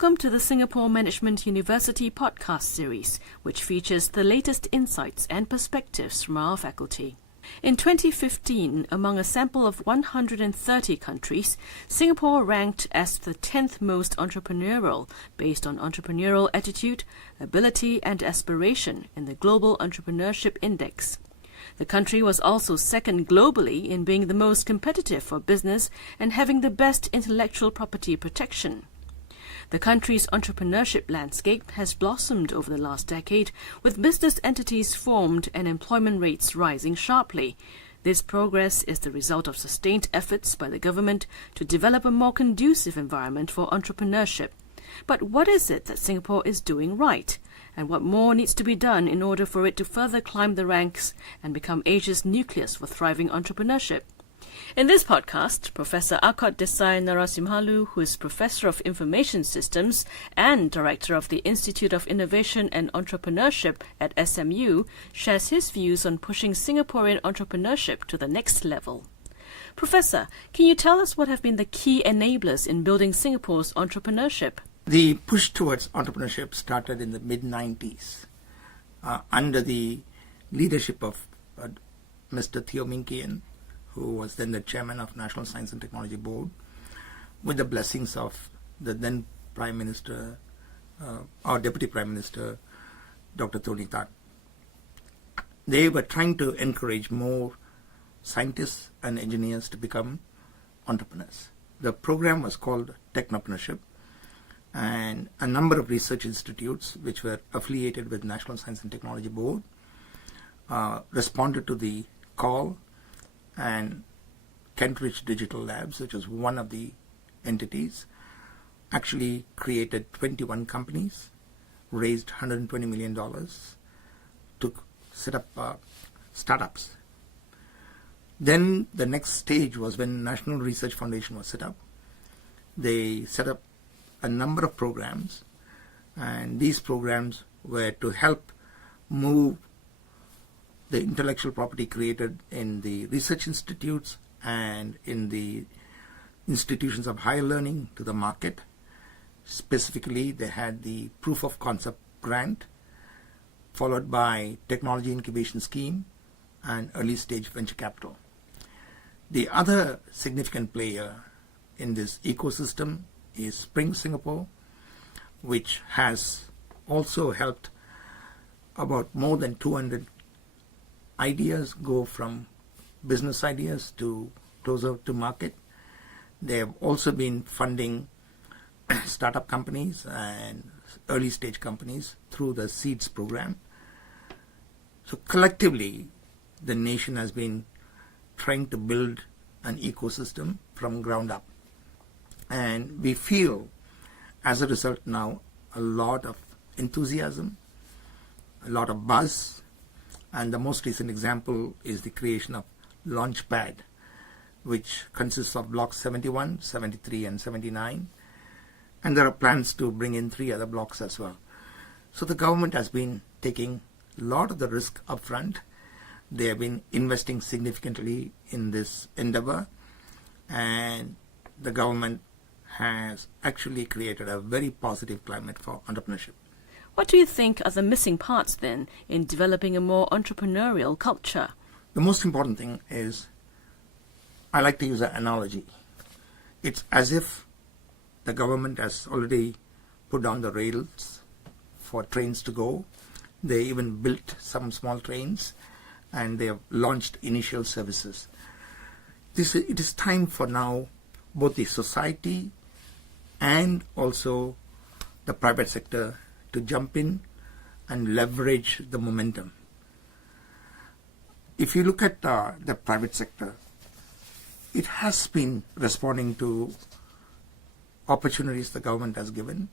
Welcome to the Singapore Management University podcast series, which features the latest insights and perspectives from our faculty. In 2015, among a sample of 130 countries, Singapore ranked as the 10th most entrepreneurial based on entrepreneurial attitude, ability and aspiration in the Global Entrepreneurship Index. The country was also second globally in being the most competitive for business and having the best intellectual property protection. The country's entrepreneurship landscape has blossomed over the last decade, with business entities formed and employment rates rising sharply. This progress is the result of sustained efforts by the government to develop a more conducive environment for entrepreneurship. But what is it that Singapore is doing right? And what more needs to be done in order for it to further climb the ranks and become Asia's nucleus for thriving entrepreneurship? In this podcast, Professor Akot Desai Narasimhalu, who is Professor of Information Systems and Director of the Institute of Innovation and Entrepreneurship at SMU, shares his views on pushing Singaporean entrepreneurship to the next level. Professor, can you tell us what have been the key enablers in building Singapore's entrepreneurship? The push towards entrepreneurship started in the mid-90s under the leadership of Mr. Teo Min Kian, who was then the chairman of National Science and Technology Board, with the blessings of the then Prime Minister, or Deputy Prime Minister, Dr. Tony Tan. They were trying to encourage more scientists and engineers to become entrepreneurs. The program was called Technopreneurship, and a number of research institutes which were affiliated with National Science and Technology Board responded to the call, and Kentridge Digital Labs, which was one of the entities, actually created 21 companies, raised $120 million to set up startups. Then the next stage was when National Research Foundation was set up. They set up a number of programs, and these programs were to help move the intellectual property created in the research institutes and in the institutions of higher learning to the market. Specifically, they had the proof of concept grant, followed by technology incubation scheme and early stage venture capital. The other significant player in this ecosystem is Spring Singapore, which has also helped about more than 200 ideas go from business ideas to closer to market. They have also been funding startup companies and early stage companies through the SEEDS program. So collectively, the nation has been trying to build an ecosystem from ground up. And we feel, as a result now, a lot of enthusiasm, a lot of buzz. And the most recent example is the creation of Launchpad, which consists of blocks 71, 73, and 79. And there are plans to bring in 3 other blocks as well. So the government has been taking a lot of the risk upfront. They have been investing significantly in this endeavor. And the government has actually created a very positive climate for entrepreneurship. What do you think are the missing parts then in developing a more entrepreneurial culture? The most important thing is, I like to use an analogy. It's as if the government has already put down the rails for trains to go. They even built some small trains and they have launched initial services. It is time for now both the society and also the private sector to jump in and leverage the momentum. If you look at the private sector, it has been responding to opportunities the government has given,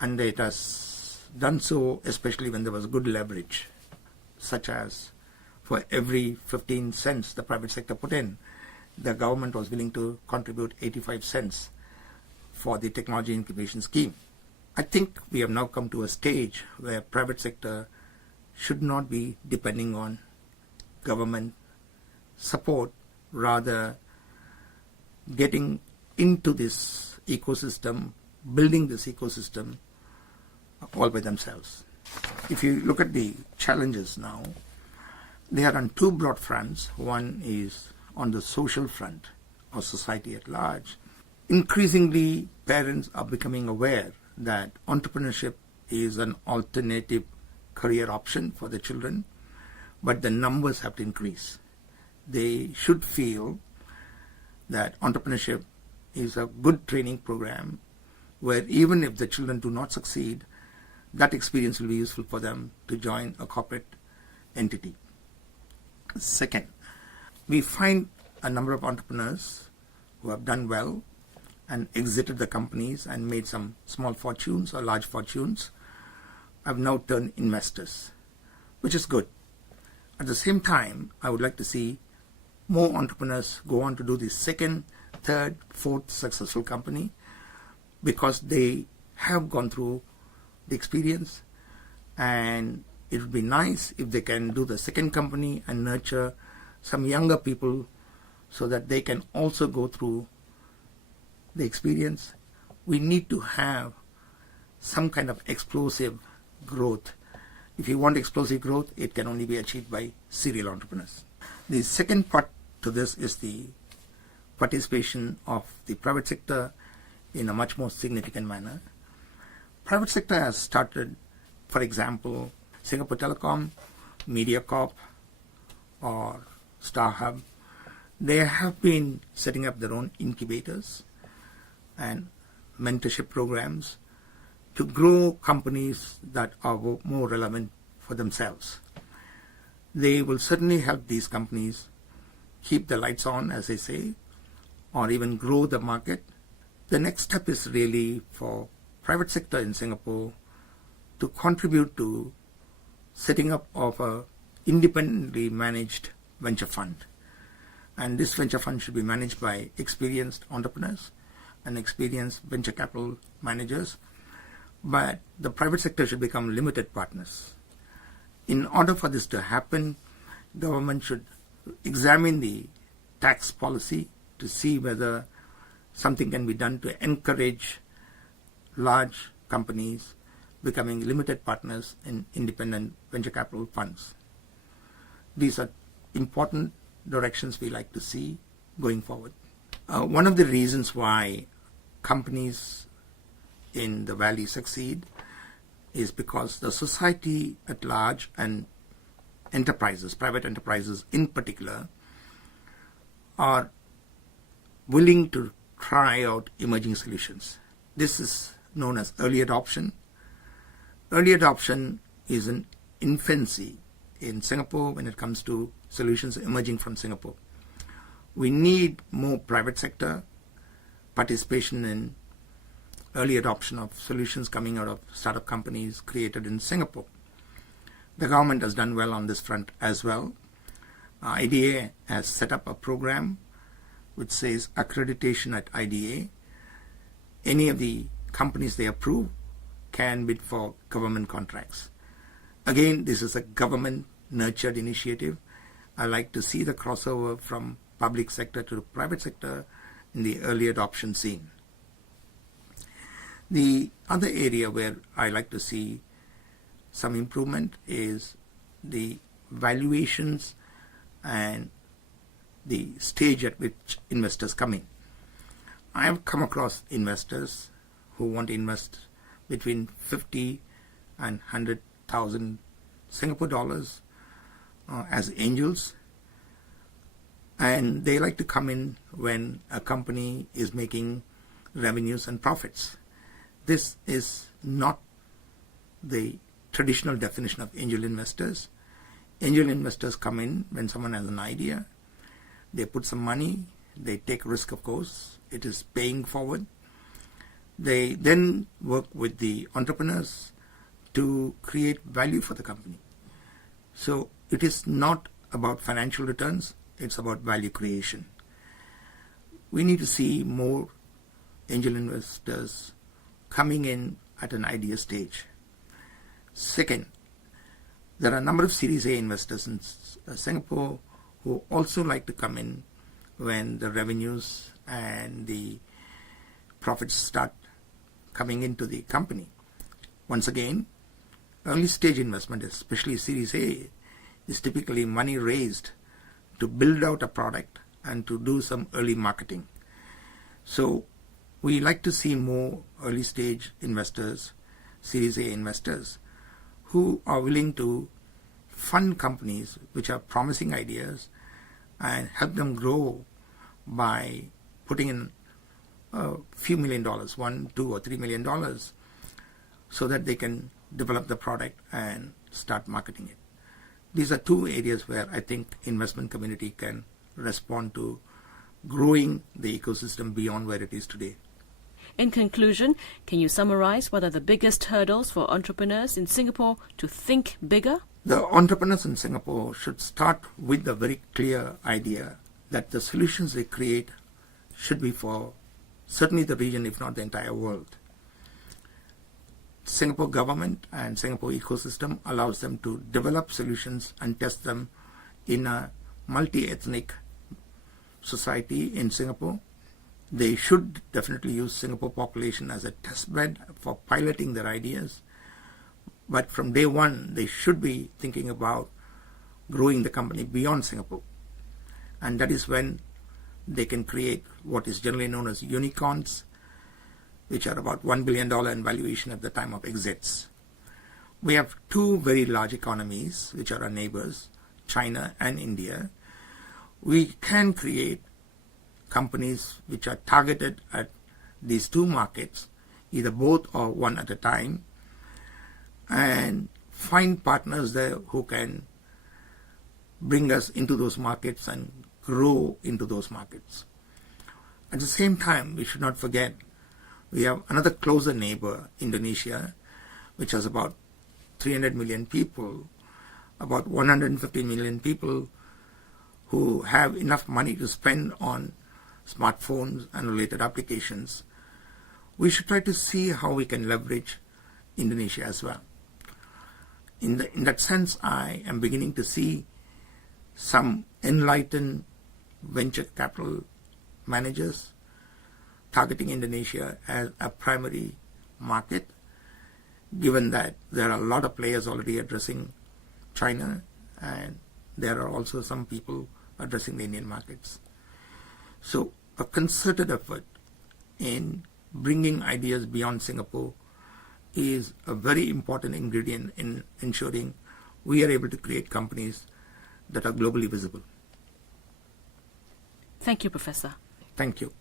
and it has done so especially when there was good leverage, such as for every 15 cents the private sector put in, the government was willing to contribute 85 cents for the technology incubation scheme. I think we have now come to a stage where private sector should not be depending on government support, rather getting into this ecosystem building this ecosystem all by themselves. If you look at the challenges now, they are on two broad fronts. One is on the social front or society at large. Increasingly, parents are becoming aware that entrepreneurship is an alternative career option for the children, but the numbers have to increase. They should feel that entrepreneurship is a good training program where even if the children do not succeed, that experience will be useful for them to join a corporate entity. Second, we find a number of entrepreneurs who have done well and exited the companies and made some small fortunes or large fortunes have now turned investors, which is good. At the same time, I would like to see more entrepreneurs go on to do the second, third, fourth successful company because they have gone through the experience, and it would be nice if they can do the second company and nurture some younger people so that they can also go through the experience. We need to have some kind of explosive growth. If you want explosive growth, it can only be achieved by serial entrepreneurs. The second part to this is the participation of the private sector in a much more significant manner. Private sector has started, for example, Singapore Telecom, MediaCorp, or StarHub. They have been setting up their own incubators and mentorship programs to grow companies that are more relevant for themselves. They will certainly help these companies keep the lights on, as they say, or even grow the market. The next step is really for private sector in Singapore to contribute to setting up of a independently managed venture fund. And this venture fund should be managed by experienced entrepreneurs and experienced venture capital managers, but the private sector should become limited partners. In order for this to happen, government should examine the tax policy to see whether something can be done to encourage large companies becoming limited partners in independent venture capital funds. These are important directions we like to see going forward. One of the reasons why companies in the Valley succeed is because the society at large and enterprises, private enterprises in particular, are willing to try out emerging solutions. This is known as early adoption. Early adoption is in infancy in Singapore when it comes to solutions emerging from Singapore. We need more private sector participation in early adoption of solutions coming out of startup companies created in Singapore. The government has done well on this front as well. IDA has set up a program which says accreditation at IDA. Any of the companies they approve can bid for government contracts. Again, this is a government-nurtured initiative. I like to see the crossover from public sector to private sector in the early adoption scene. The other area where I like to see some improvement is the valuations and the stage at which investors come in. I have come across investors who want to invest between 50 and 100,000 Singapore dollars as angels, and they like to come in when a company is making revenues and profits. This is not the traditional definition of angel investors. Angel investors come in when someone has an idea, they put some money, they take risk, of course, it is paying forward. They then work with the entrepreneurs to create value for the company. So it is not about financial returns, it's about value creation. We need to see more angel investors coming in at an idea stage. Second, there are a number of Series A investors in Singapore who also like to come in when the revenues and the profits start coming into the company. Once again, early stage investment, especially Series A, is typically money raised to build out a product and to do some early marketing. So we like to see more early stage investors, Series A investors, who are willing to fund companies which have promising ideas and help them grow by putting in a few $1 million, $1, $2, or $3 million, so that they can develop the product and start marketing it. These are two areas where I think investment community can respond to growing the ecosystem beyond where it is today. In conclusion, can you summarize what are the biggest hurdles for entrepreneurs in Singapore to think bigger? The entrepreneurs in Singapore should start with a very clear idea that the solutions they create should be for certainly the region, if not the entire world. Singapore government and Singapore ecosystem allows them to develop solutions and test them in a multi-ethnic society in Singapore. They should definitely use Singapore population as a test bed for piloting their ideas. But from day one, they should be thinking about growing the company beyond Singapore. And that is when they can create what is generally known as unicorns, which are about $1 billion in valuation at the time of exits. We have two very large economies, which are our neighbors, China and India. We can create companies which are targeted at these two markets, either both or one at a time, and find partners there who can bring us into those markets and grow into those markets. At the same time, we should not forget we have another closer neighbor, Indonesia, which has about 300 million people, about 150 million people who have enough money to spend on smartphones and related applications. We should try to see how we can leverage Indonesia as well. In that sense, I am beginning to see some enlightened venture capital managers targeting Indonesia as a primary market, given that there are a lot of players already addressing China, and there are also some people addressing the Indian markets. So a concerted effort in bringing ideas beyond Singapore is a very important ingredient in ensuring we are able to create companies that are globally visible. Thank you, Professor. Thank you.